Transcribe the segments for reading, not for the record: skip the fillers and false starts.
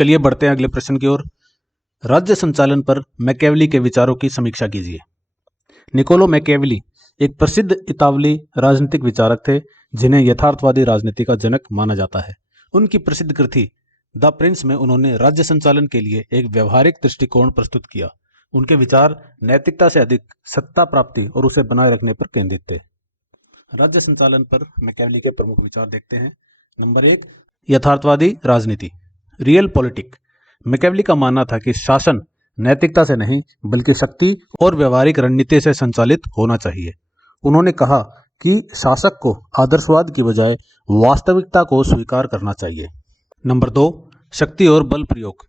चलिए बढ़ते हैं अगले प्रश्न की ओर। राज्य संचालन पर मैकियावेली के विचारों की समीक्षा कीजिए। निकोलो मैकियावेली एक प्रसिद्ध इतालवी राजनीतिक विचारक थे जिन्हें यथार्थवादी राजनीति का जनक माना जाता है। उनकी प्रसिद्ध कृति द प्रिंस में उन्होंने राज्य संचालन के लिए एक व्यवहारिक दृष्टिकोण प्रस्तुत किया। उनके विचार नैतिकता से अधिक सत्ता प्राप्ति और उसे बनाए रखने पर केंद्रित थे। राज्य संचालन पर मैकियावेली के प्रमुख विचार देखते हैं। नंबर 1, यथार्थवादी राजनीति, रियल पॉलिटिक। मैकियावेली का मानना था कि शासन नैतिकता से नहीं बल्कि शक्ति और व्यवहारिक रणनीति से संचालित होना चाहिए। उन्होंने कहा कि शासक को आदर्शवाद की बजाय वास्तविकता को स्वीकार करना चाहिए। नंबर 2, शक्ति और बल प्रयोग।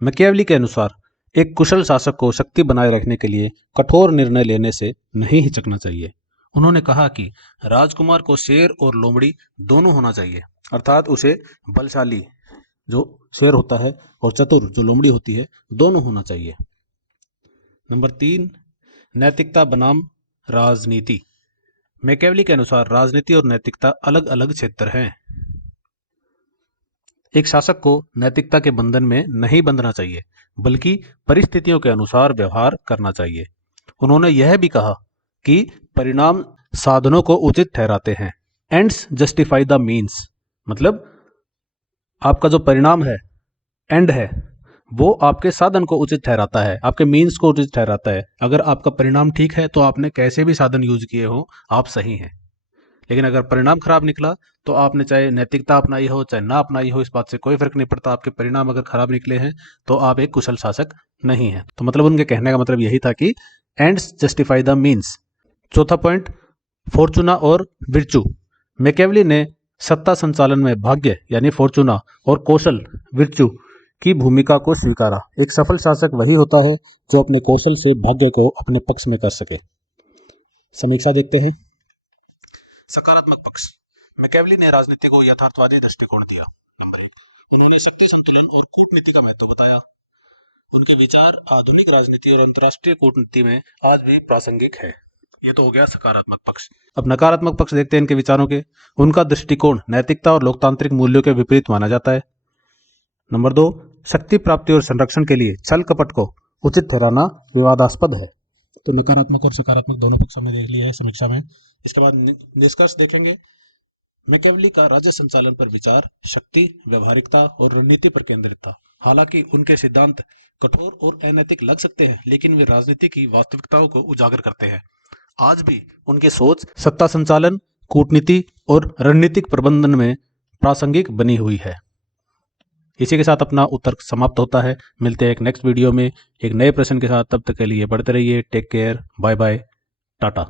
मैकियावेली के अनुसार एक कुशल शासक को शक्ति बनाए रखने के लिए कठोर निर्णय लेने से नहीं हिचकना चाहिए। उन्होंने कहा कि राजकुमार को शेर और लोमड़ी दोनों होना चाहिए, अर्थात उसे बलशाली जो शेर होता है और चतुर जो लोमड़ी होती है दोनों होना चाहिए। नंबर 3, नैतिकता बनाम राजनीति। मैकियावेली के अनुसार राजनीति और नैतिकता अलग अलग क्षेत्र हैं। एक शासक को नैतिकता के बंधन में नहीं बंधना चाहिए बल्कि परिस्थितियों के अनुसार व्यवहार करना चाहिए। उन्होंने यह भी कहा कि परिणाम साधनों को उचित ठहराते हैं। एंड्स जस्टिफाई द मीन्स, मतलब आपका जो परिणाम है, एंड है, वो आपके साधन को उचित ठहराता है, आपके मीन्स को उचित ठहराता है। अगर आपका परिणाम ठीक है तो आपने कैसे भी साधन यूज किए हो आप सही हैं, लेकिन अगर परिणाम खराब निकला तो आपने चाहे नैतिकता अपनाई हो चाहे ना अपनाई हो, इस बात से कोई फर्क नहीं पड़ता। आपके परिणाम अगर खराब निकले हैं तो आप एक कुशल शासक नहीं हैं। तो मतलब उनके कहने का मतलब यही था कि एंड्स जस्टिफाई द मीन्स। चौथा पॉइंट, फॉर्चूना और विर्चू। मैकियावेली ने सत्ता संचालन में भाग्य यानी फॉर्चूना और कौशल विर्चू की भूमिका को स्वीकारा। एक सफल शासक वही होता है जो अपने कौशल से भाग्य को अपने पक्ष में कर सके। समीक्षा देखते हैं। सकारात्मक पक्ष। मैकियावेली ने राजनीति को यथार्थवादी दृष्टिकोण दिया। नंबर 1, उन्होंने शक्ति संतुलन और कूटनीति का महत्व बताया। उनके विचार आधुनिक राजनीति और अंतर्राष्ट्रीय कूटनीति में आज भी प्रासंगिक है। ये तो हो गया सकारात्मक पक्ष। अब नकारात्मक पक्ष देखते हैं इनके विचारों के। उनका दृष्टिकोण नैतिकता और लोकतांत्रिक मूल्यों के विपरीत माना जाता है। नंबर 2, शक्ति प्राप्ति और संरक्षण के लिए छल कपट को उचित ठहराना विवादास्पद है। तो नकारात्मक और सकारात्मक दोनों पक्ष हमने देख लिया है समीक्षा में। इसके बाद निष्कर्ष देखेंगे। मैकियावेली का राज्य संचालन पर विचार शक्ति, व्यवहारिकता और रणनीति पर केंद्रित था। हालांकि उनके सिद्धांत कठोर और अनैतिक लग सकते हैं, लेकिन वे राजनीति की वास्तविकताओं को उजागर करते हैं। आज भी उनकी सोच सत्ता संचालन, कूटनीति और रणनीतिक प्रबंधन में प्रासंगिक बनी हुई है। इसी के साथ अपना उत्तर समाप्त होता है। मिलते हैं एक नेक्स्ट वीडियो में एक नए प्रश्न के साथ। तब तक के लिए पढ़ते रहिए। Take care, bye bye, Tata.